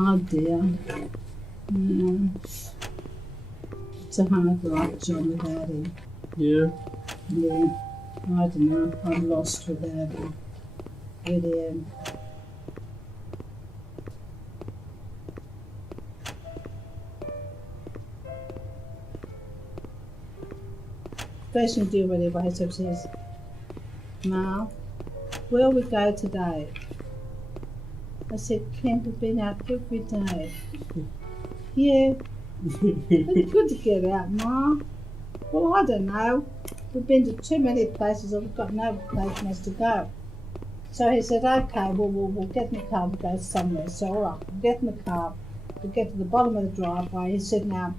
Oh dear. Yeah. It's a hard life, John, without him. Yeah. Yeah. I don't know. I'm lost without him. Really am. First thing do when he wakes up says, Ma, where we go today? I said, Ken, we've been out every day. Yeah, it's good to get out, Ma. Well, I don't know. We've been to too many places and we've got no place else to go. So he said, okay, well, we'll get in the car and go somewhere. So, all right, we'll get in the car. We'll get to the bottom of the driveway. He said, now,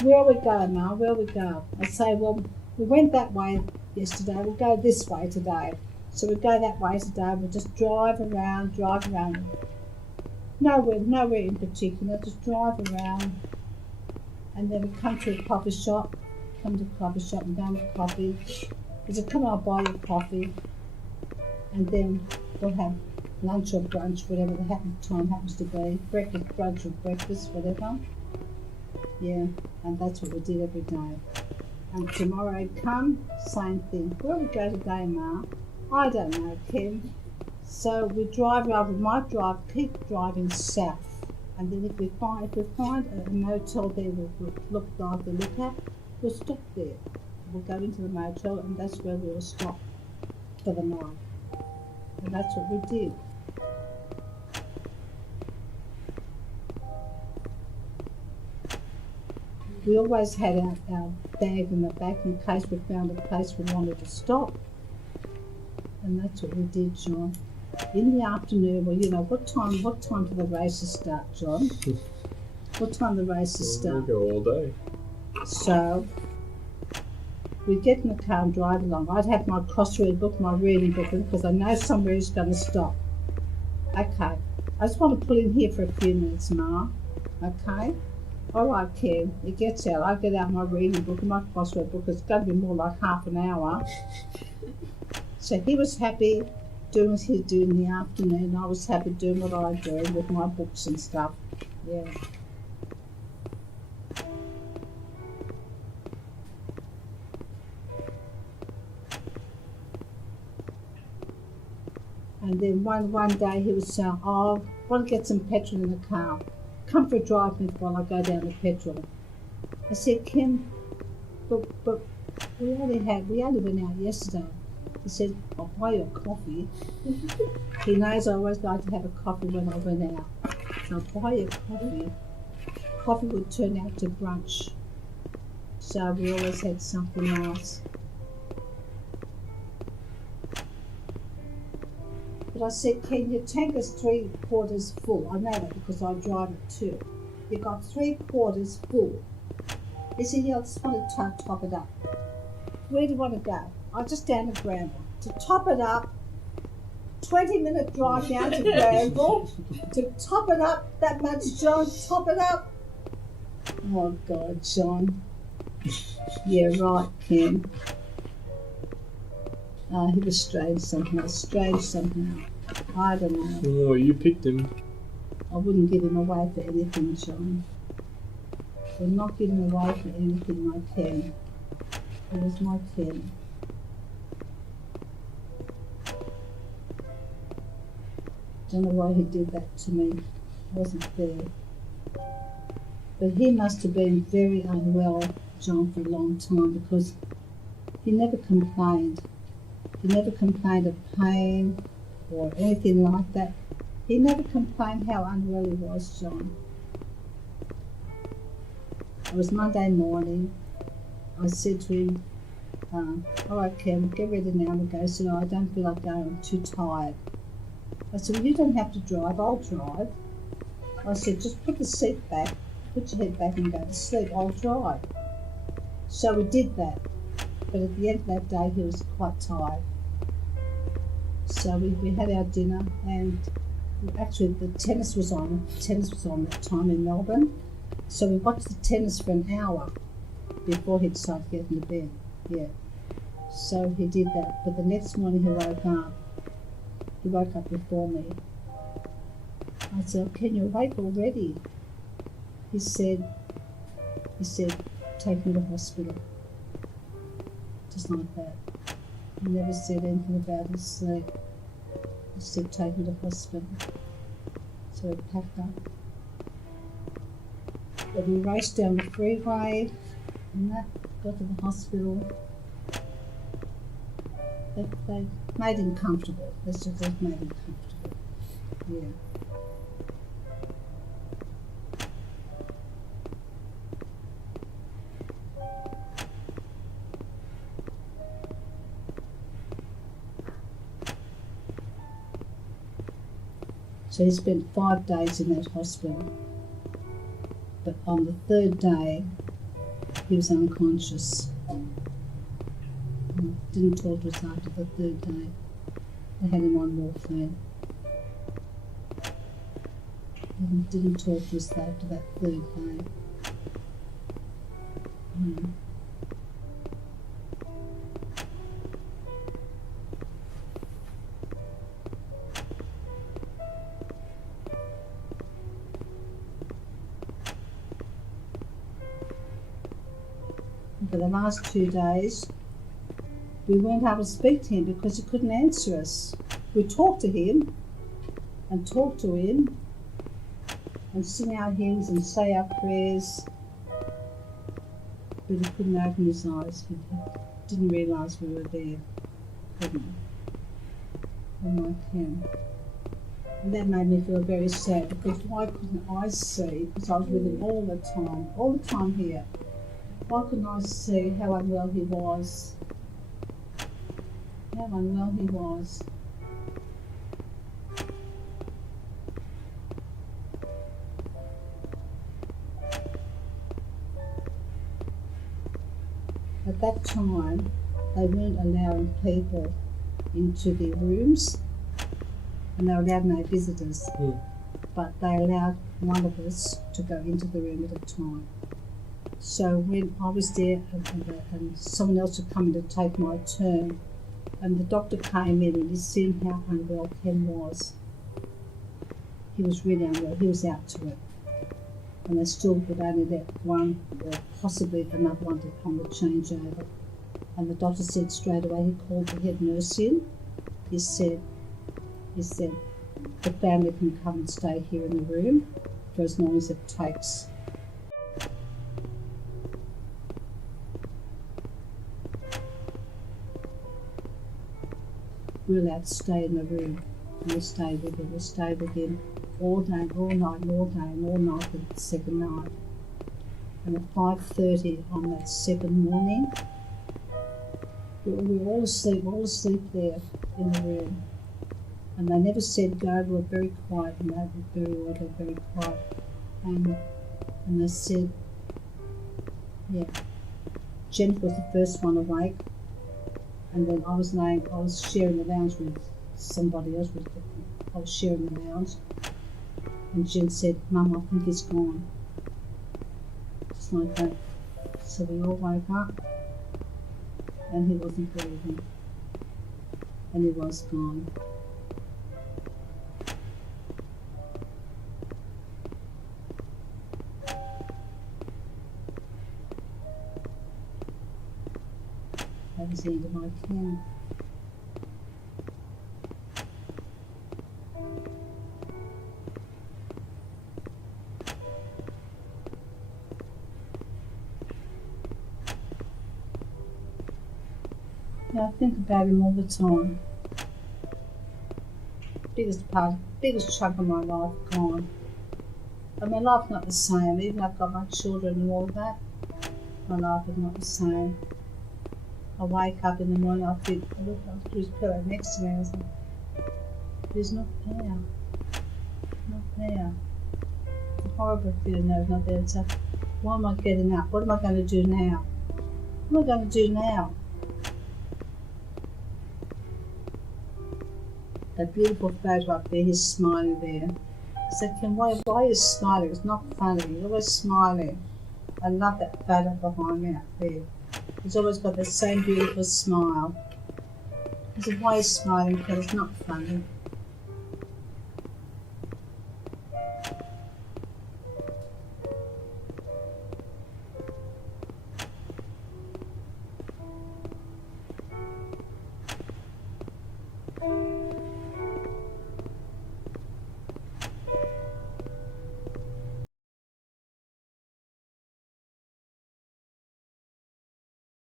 where we go, Ma? Where we go? I say, well, we went that way yesterday. We'll go this way today. So we go that way today. We'll just drive around. Nowhere in particular. Just drive around. And then we come to a coffee shop. And buy coffee. He said, come on, I'll buy you coffee. And then we'll have lunch or brunch, whatever the time happens to be. Breakfast, brunch or breakfast, whatever. Yeah, and that's what we did every day. And tomorrow he'd come, same thing. Where we go today, Ma? I don't know, Kim. So we might keep driving south. And then if we find a motel there we'll look at, we'll stop there. We'll go into the motel and that's where we'll stop for the night. And that's what we did. We always had our bag in the back in case we found a place we wanted to stop. And that's what we did, John. In the afternoon, well, what time do the races start, John? What time the races start? We go all day. So we'd get in the car and drive along. I'd have my crossword book, my reading book, because I know somewhere he's going to stop. Okay, I just want to pull in here for a few minutes, Ma. Okay? All right, Ken. He gets out. I get out my reading book and my crossword book. It's going to be more like half an hour. So he was happy doing what he'd do in the afternoon. I was happy doing what I do with my books and stuff. Yeah. And then one day he was saying, oh, I want to get some petrol in the car. Come for a drive with while I go down to petrol. I said, Kim, but we only went out yesterday. He said, I'll buy you a coffee. He knows I always like to have a coffee when I went out. So I'll buy you a coffee. Coffee would turn out to brunch. So we always had something nice. But I said, Ken, your tank is 3/4 full. I know that because I drive it too. You've got 3/4 full. He said, yeah, I just want to top it up. Where do you want to go? I just down to Granville. To top it up, 20-minute drive down to Granville. To top it up that much, John, top it up. Oh, God, John. Yeah, right, Ken. He was strange somehow. I don't know. Oh, you picked him. I wouldn't give him away for anything, John. We're not giving away for anything, my Ken. It was my Ken. Don't know why he did that to me. I wasn't fair. But he must have been very unwell, John, for a long time because he never complained. He never complained of pain or anything like that. He never complained how unwell he was, John. It was Monday morning. I said to him, all right, Ken, get ready now and go. He said, I don't feel like going, I'm too tired. I said, well, you don't have to drive, I'll drive. I said, just put the seat back, put your head back and go to sleep, I'll drive. So we did that. But at the end of that day, he was quite tired. So we had our dinner and actually the tennis was on that time in Melbourne. So we watched the tennis for an hour before he decided to get into bed. Yeah. So he did that. But the next morning he woke up before me. I said, "Can you awake already?" He said, "Take me to hospital." Just like that. He never said anything about his sleep. He said, "Take me to hospital." So we packed up. But we raced down the freeway and that, got to the hospital. They made him comfortable. They just made him comfortable. Yeah. So he spent 5 days in that hospital. But on the 3rd day, he was unconscious. Didn't talk to us after the 3rd day. They had him on morphine. Didn't talk to us after that 3rd day. For the last 2 days, we weren't able to speak to him because he couldn't answer us. We talked to him and talked to him and sing our hymns and say our prayers, but he couldn't open his eyes. He didn't realise we were there. Couldn't. Unlike him. And that made me feel very sad because why couldn't I see, because I was with him all the time here. Why couldn't I see how unwell he was? How unwell he was. At that time, they weren't allowing people into their rooms, and they allowed no visitors. But they allowed one of us to go into the room at a time. So when I was there and someone else had come in to take my turn, and the doctor came in and he'd seen how unwell Ken was. He was really unwell, he was out to it. And they still would only let one or possibly another one to come to change over. And the doctor said straight away, he called the head nurse in. He said, the family can come and stay here in the room for as long as it takes. We were allowed to stay in the room, and we stayed with him. We stayed with him all day, all night, and all day, and all night for the 2nd night. And at 5:30 on that 2nd morning, we were all asleep there in the room. And they never said go, we were very quiet, and they were very orderly, very quiet. And they said, Jennifer was the first one awake. And then I was sharing the lounge with somebody else. I was sharing the lounge. And Jen said, "Mum, I think he's gone." Just like that. So we all woke up and he wasn't breathing. And he was gone. That was the end of my care. I think about him all the time. Biggest chunk of my life gone. And my life's not the same, even though I've got my children and all that. My life is not the same. I wake up in the morning, I look up to his pillow next to me, and I was like, he's not there. Not there. It's a horrible feeling that he's not there. So, why am I getting up? What am I going to do now? What am I going to do now? That beautiful photo up there, he's smiling there. I said, Ken, why are you smiling? It's not funny, you're always smiling. I love that photo behind me up there. He's always got the same beautiful smile. I said, why are you smiling? Because it's not funny.